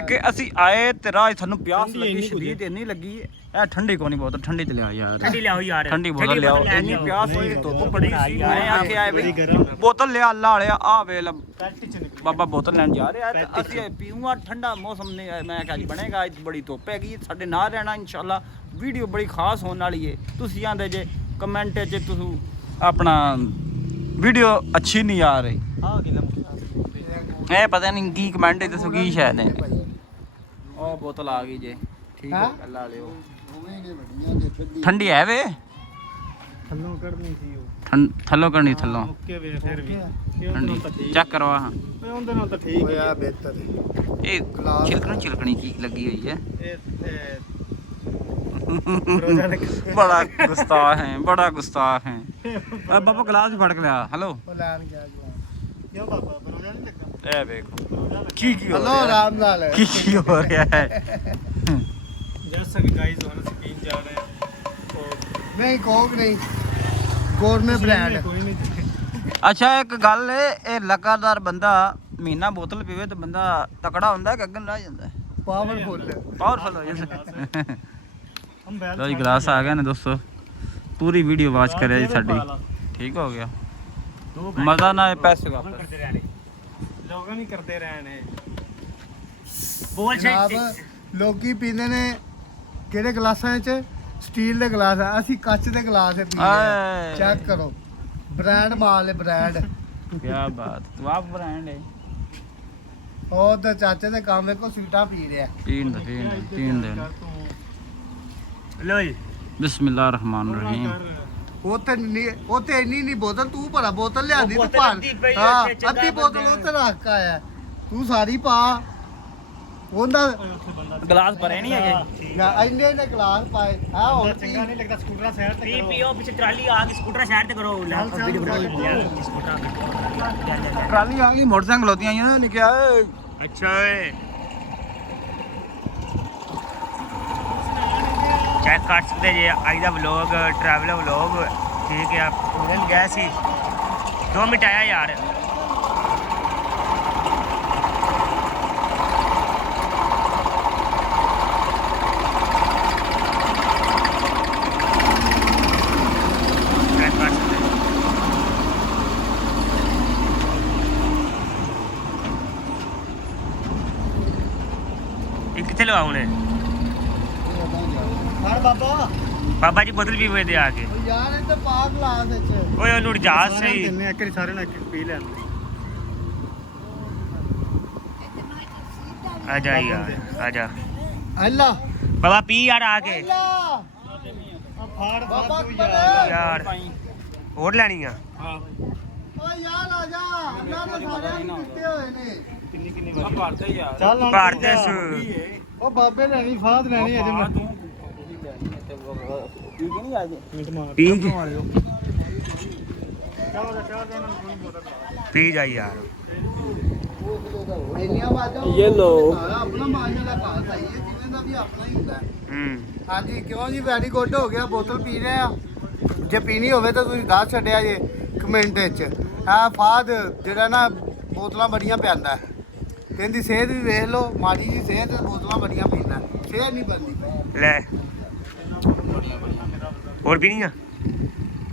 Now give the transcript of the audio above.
ਕਿ ਅਸੀਂ ਆਏ ਤੇ ਰਾਹ ਸਾਨੂੰ ਪਿਆਸ ਲੱਗੀ ਸ਼ਦੀਦ ਇੰਨੀ ਲੱਗੀ ਇਹ ਠੰਡੀ ਕੋਣੀ ਬਹੁਤ ਠੰਡੀ ਤੇ ਲਿਆ ਯਾਰ ਠੰਡੀ ਲਿਆਓ ਯਾਰ ਠੰਡੀ ਬੋਤਲ ਲਿਆਓ ਇੰਨੀ ਪਿਆਸ ਹੋਈ ਧੁੱਪ ਬੜੀ ਸੀ ਮੈਂ ਆਖਿਆ ਆਏ ਬਈ ਬੋਤਲ ਲਿਆ ਅੱਲਾ ਵਾਲਿਆ ਆ ਵੇਲ ਬਾਬਾ ਬੋਤਲ ਲੈਣ ਜਾ ਰਿਹਾ ਤੇ ਅਸੀਂ ਪੀਊਂਗਾ ਠੰਡਾ ਮੌਸਮ ਨੇ ਮੈਂ ਕਿਹਾ ਜੀ ਬਣੇਗਾ ਅੱਜ ਬੜੀ ਧੁੱਪ ਹੈਗੀ ਸਾਡੇ ਨਾਲ ਰਹਿਣਾ ਇਨਸ਼ਾਅੱਲਾ ਵੀਡੀਓ ਬੜੀ ਖਾਸ ਹੋਣ ਵਾਲੀ ਹੈ ਤੁਸੀਂ ਆਂਦੇ ਜੇ ਕਮੈਂਟ 'ਚ ਤੁਸੀਂ ਆਪਣਾ ਵੀਡੀਓ ਅੱਛੀ ਨਹੀਂ ਆ ਰਹੀ ਇਹ ਪਤਾ ਨਹੀਂ ਕੀ ਕਮੈਂਟ ਦੱਸੋ ਕੀ ਸ਼ਾਇਦ ਹੈ ਉਹ ਬੋਤਲ ਆ ਗਈ ਜੇ ਠੀਕ ਹੈ ਅੱਲਾ ਲਿਓ ਠੰਡੀ ਹੈ ਵੇ ਥੱਲੋਂ ਕੱਢਣੀ ਸੀ ਉਹ ਥੱਲੋਂ ਕਰਨੀ ਥੱਲੋਂ ਓਕੇ ਵੇ ਫਿਰ ਵੀ ਠੰਡੀ ਚੈੱਕ ਕਰਵਾ ਹਾਂ ਓਏ ਉਹਦੇ ਨਾਲ ਤਾਂ ਠੀਕ ਹੋਇਆ ਬਿਹਤਰ ਇਹ ਛਿਲਕਣੀ ਕੀ ਲੱਗੀ ਹੋਈ ਹੈ ਬੜਾ ਗੁਸਤਾਖ ਹੈ ਬਾਬਾ ਗਲਾਸ ਵੀ ਫੜ ਕੇ ਲਿਆ ਹੈਲੋ ਲੈਣ ਗਿਆ ਕਿਉਂ ਬਾਬਾ ਬਰੋਜਾ ਨਹੀਂ ਲੱਗਾ ਇਹ ਵੇਖੋ ਕੀ ਹੋ ਹਲੋ ਆਰਾਮ ਨਾਲ ਕੀ ਹੋ ਰਿਹਾ ਹੈ जैसा कि गाइस हम स्पीन जा रहे हैं नहीं कोक नहीं गोरमे ब्रांड कोई नहीं ਅੱਛਾ ਇੱਕ ਗੱਲ ਇਹ ਲਗਾਤਾਰ ਬੰਦਾ ਮਹੀਨਾ ਬੋਤਲ ਪੀਵੇ ਤੇ ਬੰਦਾ ਤਕੜਾ ਹੁੰਦਾ ਕਿ ਅੱਗਨ ਰਹਿ ਜਾਂਦਾ पावरफुल ਹੋ ਜਾਂਦਾ ਲੋ ਜੀ ਗਲਾਸ ਆ ਗਿਆ ਨੇ ਦੋਸਤੋ ਪੂਰੀ ਵੀਡੀਓ ਵਾਚ ਕਰਿਆ ਜੀ ਸਾਡੀ ਠੀਕ ਹੋ ਗਿਆ ਮਜ਼ਾ ਨਾ ਪੈਸੇ ਵਾਪਸ करते रहने लोग नहीं करते रहने बोल जनाब ਲੋਕੀ ਪੀਂਦੇ ਨੇ ਕਿਹੜੇ ਗਲਾਸਾਂ ਵਿੱਚ ਸਟੀਲ ਦੇ ਗਲਾਸ ਆ ਅਸੀਂ ਕੱਚ ਦੇ ਗਲਾਸ ਪੀ ਰਹੇ ਆ ਚੈੱਕ ਕਰੋ ਬ੍ਰਾਂਡ ਮਾਲ ਹੈ ਬ੍ਰਾਂਡ ਕੀ ਬਾਤ ਤਵਾਬ ਬ੍ਰਾਂਡ ਹੈ ਉਹ ਤਾਂ ਚਾਚੇ ਦੇ ਕੰਮ ਵੇਖੋ ਸਵੀਟਾਂ ਪੀ ਰਿਹਾ ਪੀਣ ਦੇ लो जी ਬਿਸਮਿਲ੍ਲਾਹਿਰ ਰਹਿਮਾਨਿਰ ਰਹੀਮ ਉਹ ਤੇ ਇੰਨੀ ਨਹੀਂ ਬੋਤਲ ਤੂੰ ਭਰਾ ਬੋਤਲ ਲਿਆਂਦੀ ਤੂੰ ਬੋਤਲ ਭਰ ਅੱਧੀ ਪਈ ਹਾਂ ਉੱਥੇ ਚੰਗਾ ਅੱਧੀ ਬੋਤਲ ਬੰਦਾ। ਉੱਤੇ ਰੱਖ ਕੇ ਆਇਆ ਤੂੰ ਸਾਰੀ ਪਾ ਉਹਦਾ ਗਲਾਸ ਭਰੇ ਨਹੀਂ ਹੈਗੇ ਇੰਨੇ ਨੇ ਗਲਾਸ ਪਾਏ ਆ ਹੁਣ चंगा नहीं लगता स्कूटर साइड पे करो पियो पीछे ट्राली आ गई स्कूटर साइड पे करो वीडियो बनाओ स्कूटर ਟਰਾਲੀ ਆ ਗਈ ਮੋਟਰਸਾਈਕਲ ਹੋਤੀਆਂ ਆਈਆਂ ਨੇ ਕਿਹਾ अच्छा चेक कर सकते जी अज का व्लॉग ट्रैवल व्लॉग ठीक है पूरन गए सी 2 मिनट आया यार कितने लो आने ਹਰ ਬਾਬਾ बाबा जी बोतल भी हुए थे आके ਯਾਰ ਇਹ ਤਾਂ ਪਾ ਗਲਾਸ ਵਿੱਚ ओए ओनू जहाज सही ਦਿੰਨੇ ਇੱਕ ਵਾਰੀ ਸਾਰੇ ਨਾਲ ਪੀ ਲੈਣ आजा यार आजा ਅੱਲਾ बाबा पी यार आके ਅੱਲਾ ਫਾੜ ਬਾਬਾ यार और लेनी है ਓ ਯਾਰ ਆ ਜਾ ਅੱਲਾ ਨੇ ਸਾਰਿਆਂ ਨੂੰ ਦਿੱਤੇ ਹੋਏ ਨੇ ਭਾਰਤ ਯਾਰ ਚੱਲ भारत ਉਹ ਬਾਬੇ ਲੈਣੀ ਫਾਦ ਲੈਣੀ ਅਜੇ ਮੈਂ पी पी जा यार ਇੰਨੀਆਂ ਬਾਜਾਂ ये लो ਆਪਣਾ ਮਾਜਾ ਦਾ ਘਰ ਸਹੀ ਹੈ ਜਿਵੇਂ ਦਾ ਵੀ ਆਪਣਾ ਹੀ ਹੁੰਦਾ ਹਾਂਜੀ ਕਿਉਂ ਜੀ ਵੈਰੀ ਗੁੱਡ ਹੋ ਗਿਆ ਬੋਤਲ ਪੀ ਰਹੇ ਆ ਜੇ ਪੀਣੀ ਹੋਵੇ ਤਾਂ ਤੁਸੀਂ ਦੱਸ ਛੱਡਿਆ ਜੇ ਕਮੈਂਟ ਵਿੱਚ ਆ ਫਾਦ ਜਿਹੜਾ ਨਾ ਬੋਤਲਾਂ ਬੜੀਆਂ ਪਿਆਂਦਾ ਤੇ ਇਹਦੀ ਸਿਹਤ ਵੀ ਵੇਖ ਲਓ ਮਾੜੀ ਜੀ ਸਿਹਤ ਬੋਤਲਾਂ ਬੜੀਆਂ ਪੀਂਦਾ ਸਿਹਤ ਨਹੀਂ ਬਣਦੀ ले और भी नहीं है